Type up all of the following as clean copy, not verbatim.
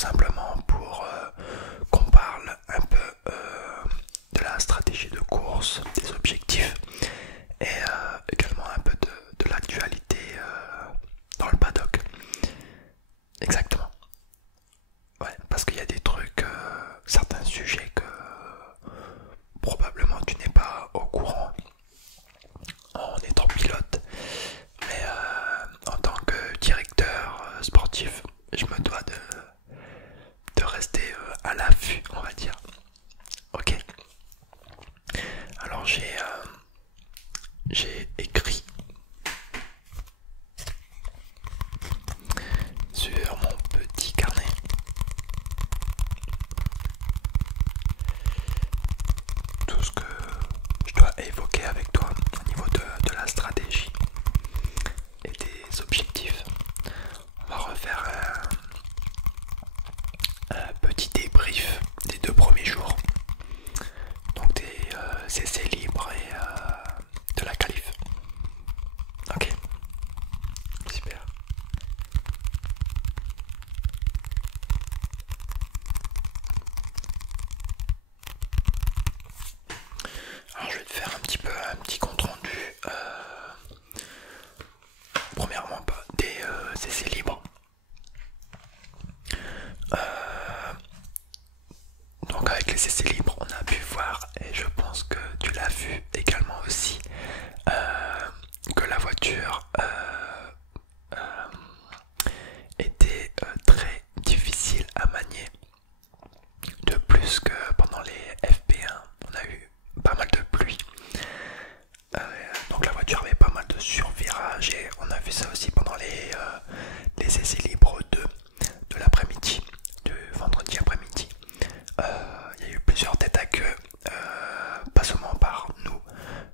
simplement pour qu'on parle un peu de la stratégie de course, des objectifs et également un peu de l'actualité dans le paddock. Exactement. Ouais, parce qu'il y a des trucs, certains sujets que probablement tu n'es pas au courant en étant pilote, mais en tant que directeur sportif, je me dois de rester à l'affût, on va dire. Ok. Alors j'ai écrit sur mon petit carnet tout ce que je dois évoquer avec toi au niveau de la stratégie et des objectifs. On va refaire un petit débrief des 2 premiers jours, donc des essais libres et de la qualif. Ok, super. Alors je vais te faire un petit compte rendu. Premièrement, pas des essais libres. Donc avec les essais libres, on a pu voir, et je pense que tu l'as vu également aussi, que la voiture était très difficile à manier. De plus que pendant les FP1, on a eu pas mal de pluie. Donc la voiture avait pas mal de survirage et on a vu ça aussi pendant les essais libres de l'après-midi, de vendredi après-midi. Il y a eu plusieurs têtes à queue, pas seulement par nous,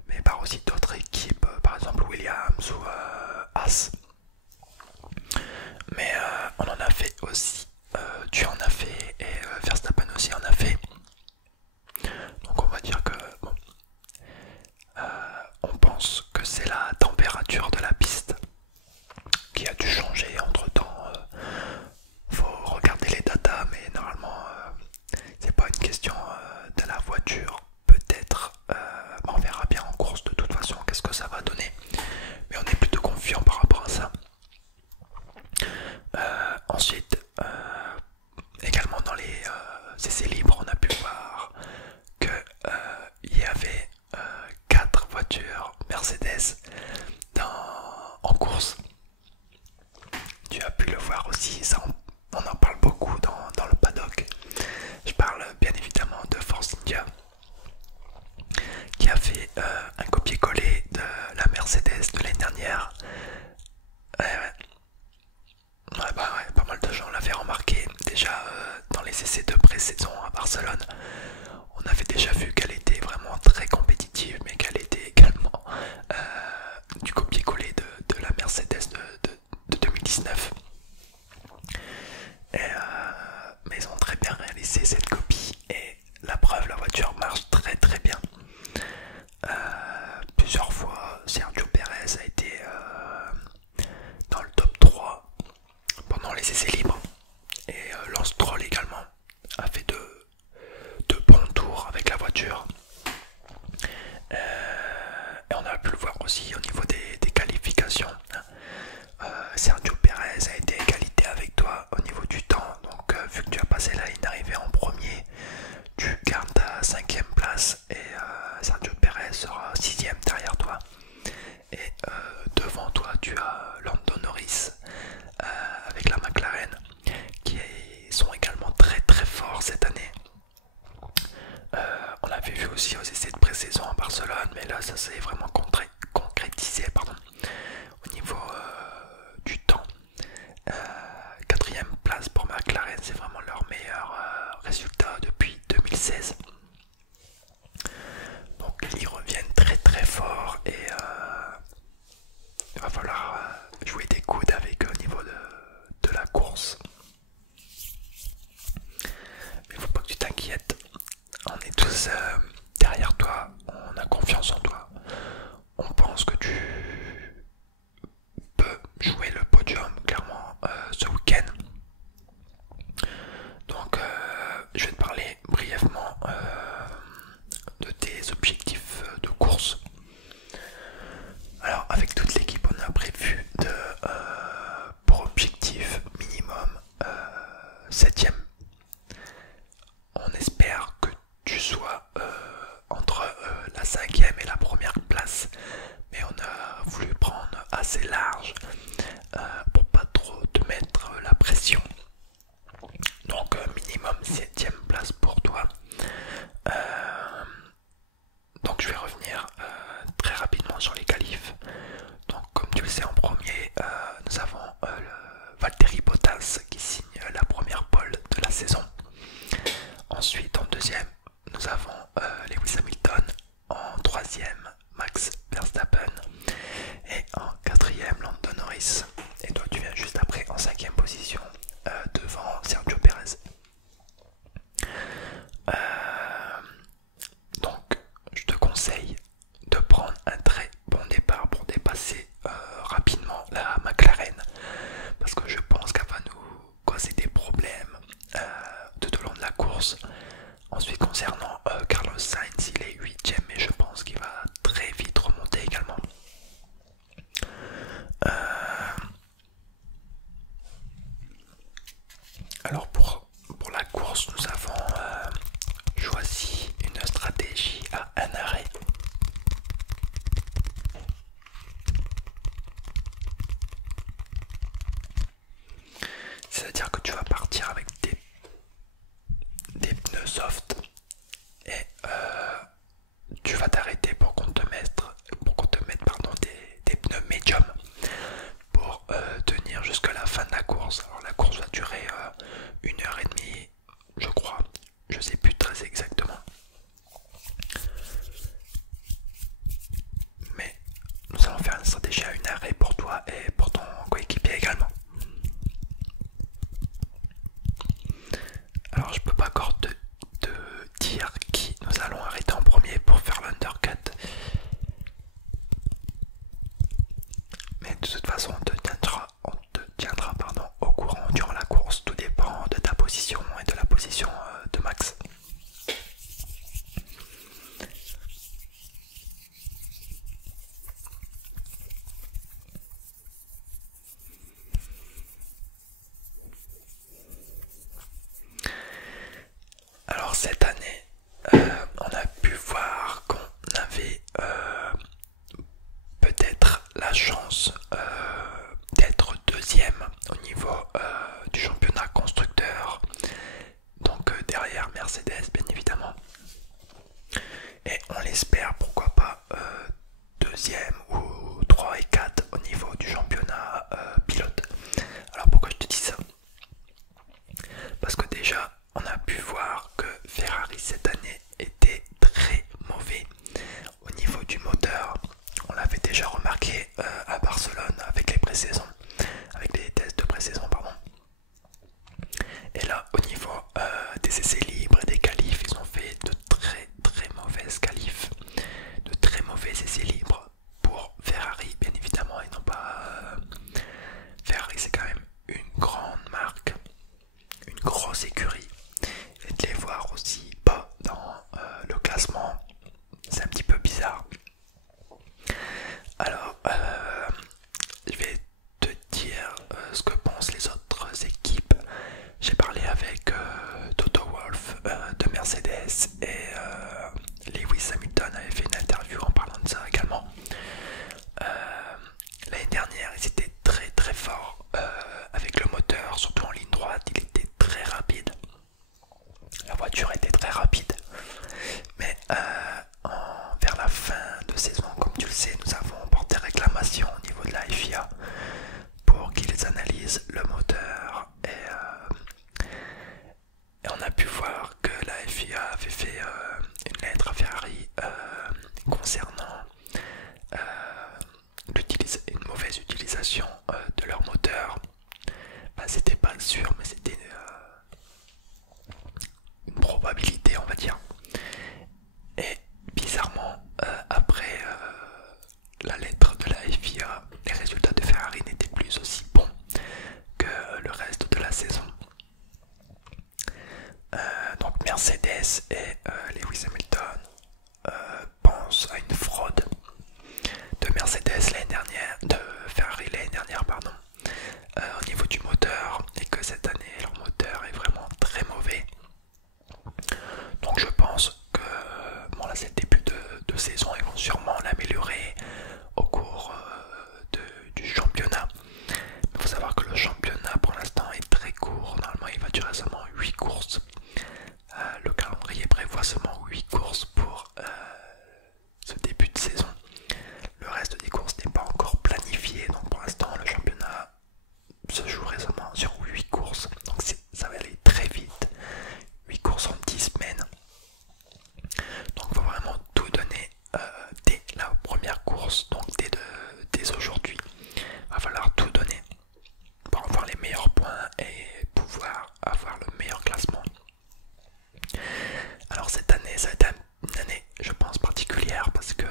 mais par aussi d'autres équipes, par exemple Williams ou Haas. Mais on en a fait aussi, tu en as fait et Verstappen aussi en a fait. Donc on va dire que bon, on pense que c'est la température de la piste qui a dû changer entre temps. Faut regarder les datas, mais normalement c'est pas une question de la voiture. Peut-être, on verra bien en course de toute façon qu'est-ce que ça va donner. Mais on est plutôt confiant par rapport à ça. Ensuite, également dans les essais libres, on a pu voir que il y avait 4 voitures Mercedes en course. Tu as pu le voir aussi, ça on en parle beaucoup dans le paddock. Je parle bien évidemment de Force India qui a fait un copier-coller de la Mercedes de l'année dernière. Ouais, bah ouais, pas mal de gens l'avaient remarqué. Déjà dans les essais de pré-saison à Barcelone, on avait déjà vu qu'elle était vraiment très compétitive, mais qu'elle était également du copier-coller de la Mercedes de 2019. Mais ils ont très bien réalisé cette copie et la preuve, la voiture marche très très bien. Plusieurs fois, Sergio Perez a été dans le top 3 pendant les essais libres et Lance Stroll également a fait de bons tours avec la voiture. Et on a pu le voir aussi au niveau des qualifications. Sergio Perez a été à égalité avec toi au niveau du temps, donc vu que tu as passé la ligne d'arrivée en premier, tu gardes ta 5ème place et Sergio Perez sera 6ème derrière toi. Et devant toi tu as Lando Norris avec la McLaren qui sont également très très forts cette année. On l'avait vu aussi aux essais de pré-saison à Barcelone, mais là ça s'est vraiment concrétisé au niveau du temps. 4ème place pour McLaren, c'est vraiment leur meilleur résultat depuis 2016. Donc ils reviennent très très fort et il va falloir jouer des coudes avec eux au niveau de la course. Mais faut pas que tu t'inquiètes, on est tous derrière toi, on a confiance en toi. je vais te parler brièvement de tes objectifs de course. Alors avec toute l'équipe on a prévu pour objectif minimum 7ème. On espère que tu sois entre la 5ème et la première place, mais on a voulu prendre assez large pour pas trop te mettre la pression. Donc minimum 7ème place pour toi. Donc je vais revenir très rapidement sur les qualifs. Donc comme tu le sais, en premier nous avons Valtteri Bottas qui signe la première pole de la saison. Ensuite en deuxième nous avons Lewis Hamilton. En troisième Max Verstappen. Et en quatrième Lando Norris. Et toi tu viens juste après en cinquième position devant Sergio Perez. Donc je te conseille de prendre un très bon départ pour dépasser rapidement la McLaren, parce que je pense qu'elle va nous causer des problèmes tout au long de la course. Ensuite concernant Carlos Sainz, il est 8ème, mais je pense qu'il va très vite remonter également. Alors pour la course, nous avons choisi une stratégie à un arrêt. C'est-à-dire que tu vas partir avec des pneus soft et tu vas t'arrêter pour qu'on te mette, des pneus médium pour tenir jusqu'à la fin de la course. Alors la course va durer 1h30 je crois, je sais plus très exactement, mais nous allons faire une stratégie à une arrêt pour toi et pour ton coéquipier également. Alors je peux pas encore te dire qui nous allons arrêter en premier pour faire l'undercut, mais de toute façon on te tiendra au courant durant la course. Tout dépend de ta position et de la position de Max. Alors cette année, on a pu voir qu'on avait peut-être la chance d'être deuxième au niveau du championnat constructeur, donc derrière Mercedes bien évidemment, et on l'espère pourquoi pas deuxième ou 3 et 4 au niveau du championnat pilote. Alors pourquoi je te dis ça? Parce que déjà on a pu voir que Ferrari cette année était très mauvais au niveau du moteur. On l'avait déjà remarqué à Barcelone avec les pré-saisons, avec les tests de pré-saison pardon. Et là au niveau des essais libres et des qualifs, ils ont fait de très mauvaises qualifs, de très mauvais essais libres pour Ferrari bien évidemment, et non pas Ferrari, c'est quand même une grande marque, une grosse écurie, et de les voir aussi bas dans le classement, c'est un petit peu bizarre. Alors je vais te dire ce que pensent les autres équipes. J'ai parlé avec Toto Wolff de Mercedes, et Lewis Hamilton avait fait une interview en parlant de ça également. L'année dernière ils étaient très forts avec le moteur, surtout en ligne droite, il était très rapide. Mercedes et Lewis Hamilton pensent à une fraude de Mercedes l'année dernière, de Ferrari l'année dernière, pardon, au niveau du moteur, et que cette année leur moteur est vraiment très mauvais. Donc je pense que bon là c'est le début de saison, ils vont sûrement l'améliorer au cours du championnat. Il faut savoir que le championnat pour l'instant est très court, normalement il va durer seulement 8 courses. Le calendrier prévoit seulement 8 courses pour ce début de saison. Le reste des courses n'est pas encore planifié, donc pour l'instant le championnat se jouerait seulement sur 8 courses. Donc ça va aller très vite, 8 courses en 10 semaines. Donc il faut vraiment tout donner dès la première course, donc dès aujourd'hui. Il va falloir tout donner pour avoir les meilleurs points et pouvoir avoir le meilleur classement. Alors cette année, ça a été une année, je pense, particulière parce que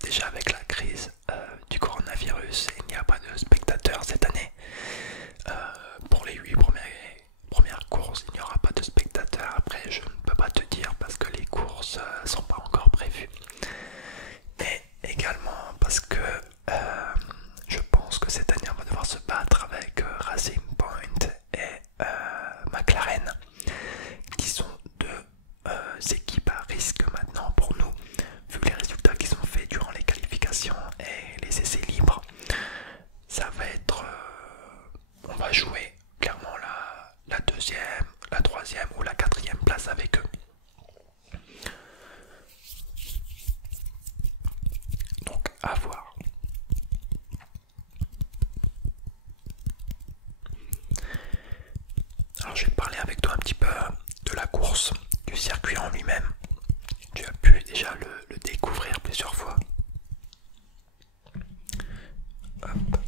déjà avec la crise du coronavirus, il n'y a pas de spectateurs cette année. Pour les 8 premières courses, il n'y aura pas de spectateurs. Après, je ne peux pas te dire parce que les courses ne sont pas encore prévues. Mais également parce que je pense que cette année, on va devoir se battre avec Racing Point et McLaren, qui sont deux équipes à risque maintenant pour nous, vu les résultats qu'ils ont fait durant les qualifications et les essais libres. Ça va être on va jouer clairement la deuxième, la troisième ou la quatrième place avec eux. Donc à voir. Alors je vais te parler avec toi un petit peu de la course, du circuit en lui-même. Tu as pu déjà le découvrir plusieurs fois. Hop.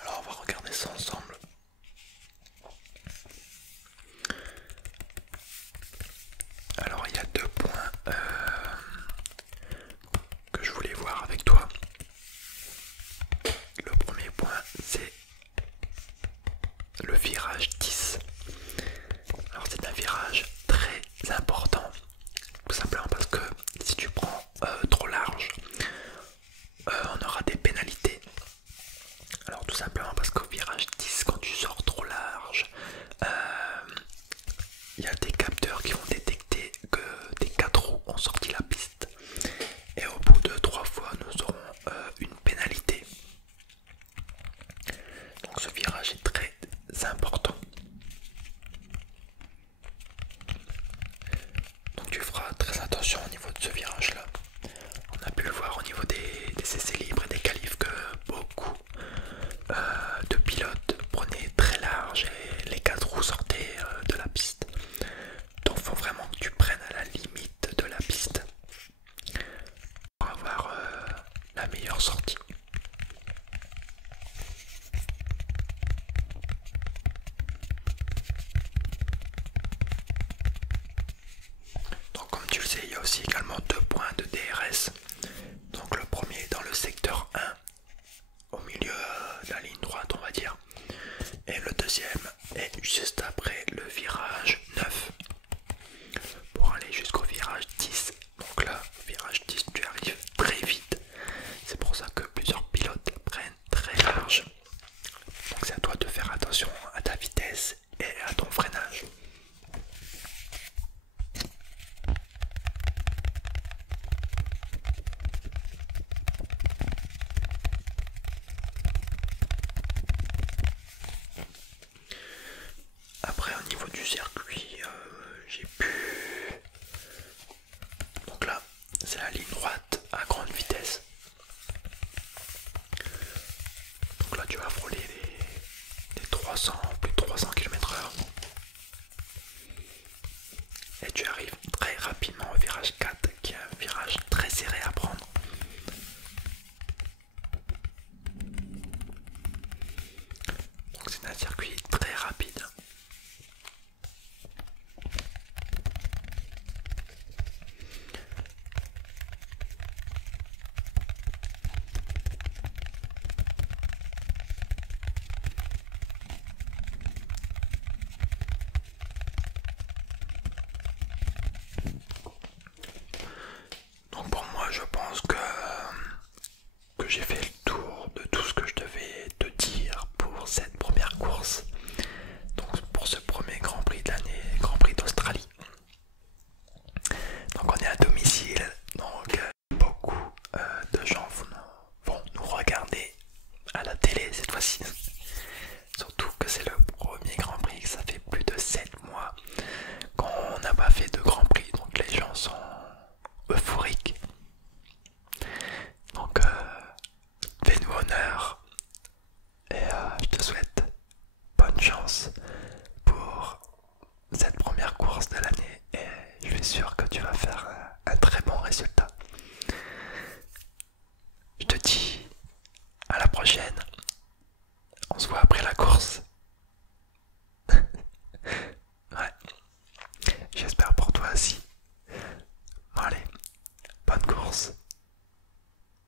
Alors on va regarder ça ensemble. Alors il y a deux points que je voulais voir avec toi. Le premier point, c'est le virage 10. Alors c'est un virage très important, tout simplement parce que si tu prends trop large, on aura des pénalités. Alors tout simplement parce qu'au virage 10, quand tu sors trop large, il y a des capteurs qui vont détecter que tes 4 roues ont sorti la piste. Et au bout de 3 fois, nous aurons une pénalité. Donc ce virage est très important. Donc tu feras très attention au niveau de ce virage là. On a pu le voir au niveau des essais libres et des qualifs que beaucoup de pilotes prenaient très large et les 4 roues sortaient de la piste. Donc il faut vraiment que tu prennes à la limite de la piste pour avoir la meilleure sortie. Donc comme tu le sais, il y a aussi également 2 points de DRS. Donc le premier est dans le secteur 1, au milieu de la ligne droite on va dire. Et le deuxième est juste après le virage 9 pour aller jusqu'au virage 10. Donc là, virage 10, tu arrives très vite. C'est pour ça que plusieurs pilotes prennent très large. Donc c'est à toi de faire attention à ta vitesse et à ton freinage. Après au niveau du circuit, j'ai pu... Donc là, c'est la ligne droite à grande vitesse. Donc là tu vas frôler les 300, plus de 300 km/h. tu arrives très rapidement au virage 4